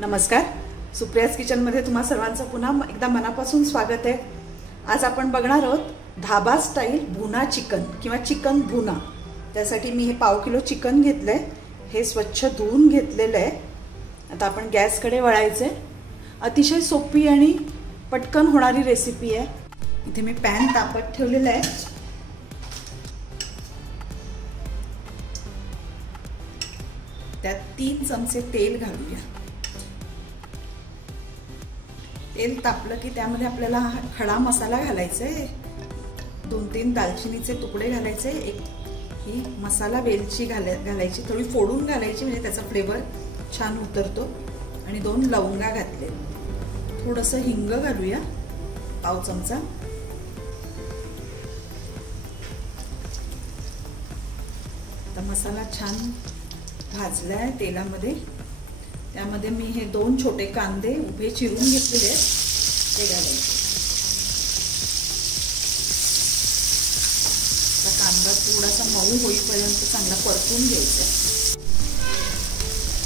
नमस्कार, सुप्रियाज किचनमध्ये तुम्हा सर्वांचं पुन्हा एकदा मनापासून स्वागत आहे। आज आपण बघणार आहोत धाबा स्टाईल भुना चिकन किंवा चिकन भुना। त्यासाठी मी हे पाव किलो चिकन घेतलंय, हे स्वच्छ धुवून घेतलेलं आहे। आता आपण गॅसकडे वळायचे। अतिशय सोपी आणि पटकन होणारी रेसिपी आहे। इथे मी पॅन तापत ठेवलेला आहे। त्यात 3 चमचे तेल घालूया। तेल तापलं की त्यामध्ये आपल्याला खडा मसाला घालायचा आहे। 2-3 दालचिनीचे तुकडे घालायचे, एक ही मसाला वेलची घालायची, थोडी फोडून घालायची म्हणजे त्याचा फ्लेवर छान उतरतो। आणि 2 लवंगा घातले, थोडंसं हिंग घालूया, पाव चमचा। आता मसाला छान भाजलाय तेलामध्ये। त्यामध्ये मी हे 2 छोटे कांदे उभे चिरून घेतलेले ते घालायचे। आता कांदा थोडासा मऊ होईपर्यंत चांगला परतून घ्यायचा।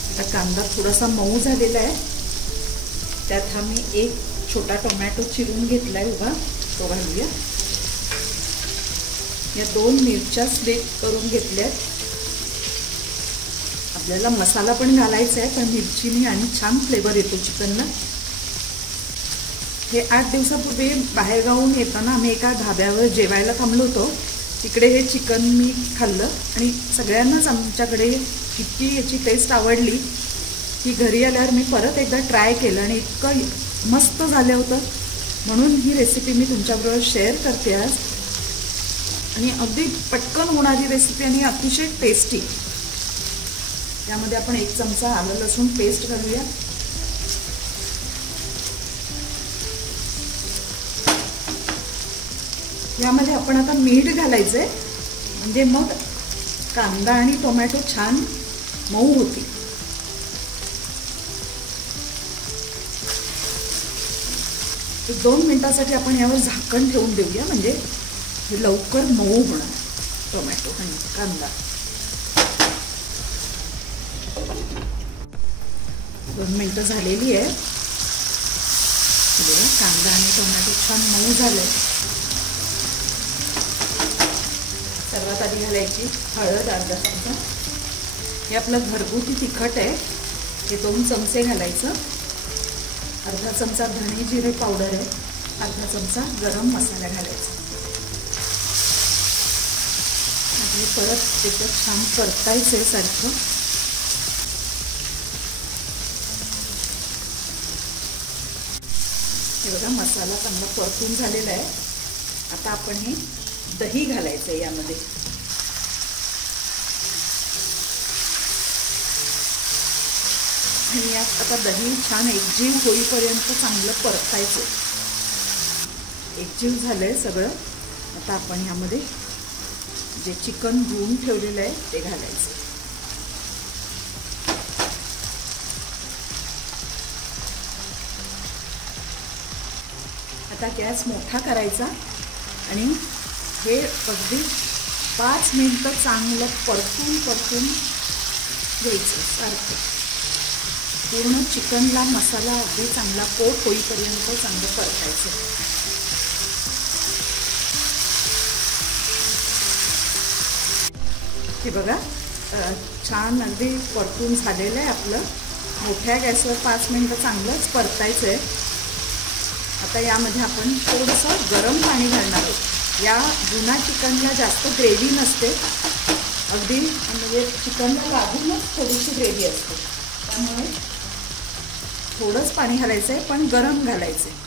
आता कांदा थोडासा मऊ झालेला आहे। त्यात हा मी 1 छोटा टोमॅटो चिरून घेतलाय उभा, तो घालूया। या 2 मिरच्या स्लिट करून घेतल्यात। आपल्याला मसाला पण घालायचा आहे, पण मिरचीने आणि छान फ्लेवर येतो चिकनला। हे 8 दिवसापूर्वी बाहेर गावून येताना आम्ही एका धाब्यावर जेवायला थांबलो होतो। तिकडे हे चिकन मी खाल्लं आणि सगळ्यांनाच आमच्याकडे इतकी याची टेस्ट आवडली की घरी आल्यावर मी परत एकदा ट्राय केलं आणि इतकं मस्त झालं होतं। म्हणून ही रेसिपी मी तुमच्याबरोबर शेअर करते आज। आणि अगदी पटकन होणारी रेसिपी आणि अतिशय टेस्टी। यामध्ये आपण 1 चमचा आलं लसूण पेस्ट घालूया। यामध्ये आपण आता मीठ घालायचंय, म्हणजे मग कांदा आणि टोमॅटो छान मऊ होतील। एक 2 मिनिटांसाठी आपण यावर झाकण ठेवून देऊया, म्हणजे हे लवकर मऊ होणार टोमॅटो आणि कांदा। 2 मिनिटं झालेली आहे। कांदा आणि टोमॅटो छान मऊ झाले। सर्वात आधी घालायची हळद अर्धा चमचा। हे आपलं घरगुती तिखट आहे, हे 2 चमचे घालायचं। अर्धा चमचा धणे जिरे पावडर आहे, अर्धा चमचा गरम मसाला घालायचा। आणि परत त्याच्यात छान परतायचं सारखं। हे बघा मसाला चांगला परतून झालेला आहे। आता आपण हे दही घालायचं यामध्ये। आणि यात आता दही छान एकजीव होईपर्यंत चांगलं परतायचं। एकजीव झालंय सगळं। आता आपण यामध्ये जे चिकन धुवून ठेवलेलं आहे ते घालायचं। आता गॅस मोठा करायचा आणि हे अगदी 5 मिनिटं चांगलं परतून घ्यायचं सारखं। पूर्ण चिकनला मसाला अगदी चांगला कोट होईपर्यंत चांगलं परतायचं। हे बघा छान अगदी परतून झालेलं आहे आपलं। मोठ्या गॅसवर 5 मिनिटं चांगलंच परतायचं आहे। आता यामध्ये आपण थोडंसं गरम पाणी घालणार आहोत। या भुना चिकनला जास्त ग्रेव्ही नसते, अगदी म्हणजे चिकनला लागूनच थोडीशी ग्रेव्ही असते, त्यामुळे थोडंच पाणी घालायचं आहे, पण गरम घालायचं आहे।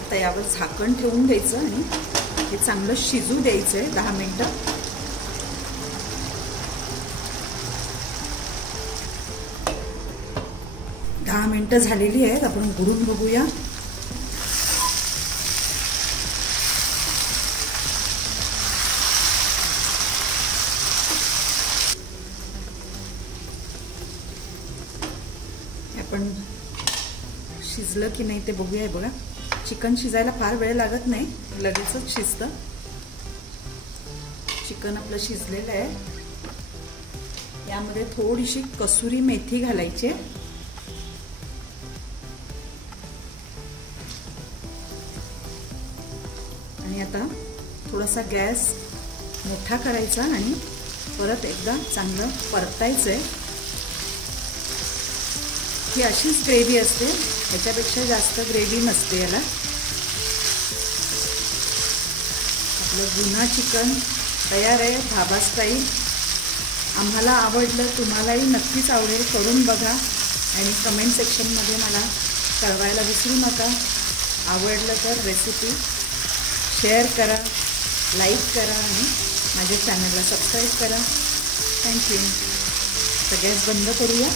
आता यावर झाकण ठेवून द्यायचं आणि हे चांगलं शिजू द्यायचं आहे 10 मिनिटं। 10 मिनिटं झालेली आहेत, आपण उघडून बघूया। आपण शिजलं की नाही ते बघूया। बघा चिकन शिजायला फार वेळ लागत नाही, लगेचच शिजतं। चिकन आपलं शिजलेलं आहे. यामध्ये थोडीशी कसुरी मेथी घालायची. आणि आता थोडासा गॅस मोठा करायचा आणि परत एकदा चांगलं परतायचंय. ही अशीच ग्रेव्ही असते, याच्यापेक्षा जास्त ग्रेव्ही नसते याला. आपलं जुना चिकन तयार आहे धाबा स्टाईल. आम्हाला आवडलं, तुम्हालाही नक्कीच आवडेल. करून बघा आणि कमेंट सेक्शनमध्ये मला कळवायला विसरू नका. आवडलं तर रेसिपी शेअर करा, लाईक करा आणि माझ्या चॅनलला सबस्क्राईब करा. थँक्यू. तर गॅस बंद करूया.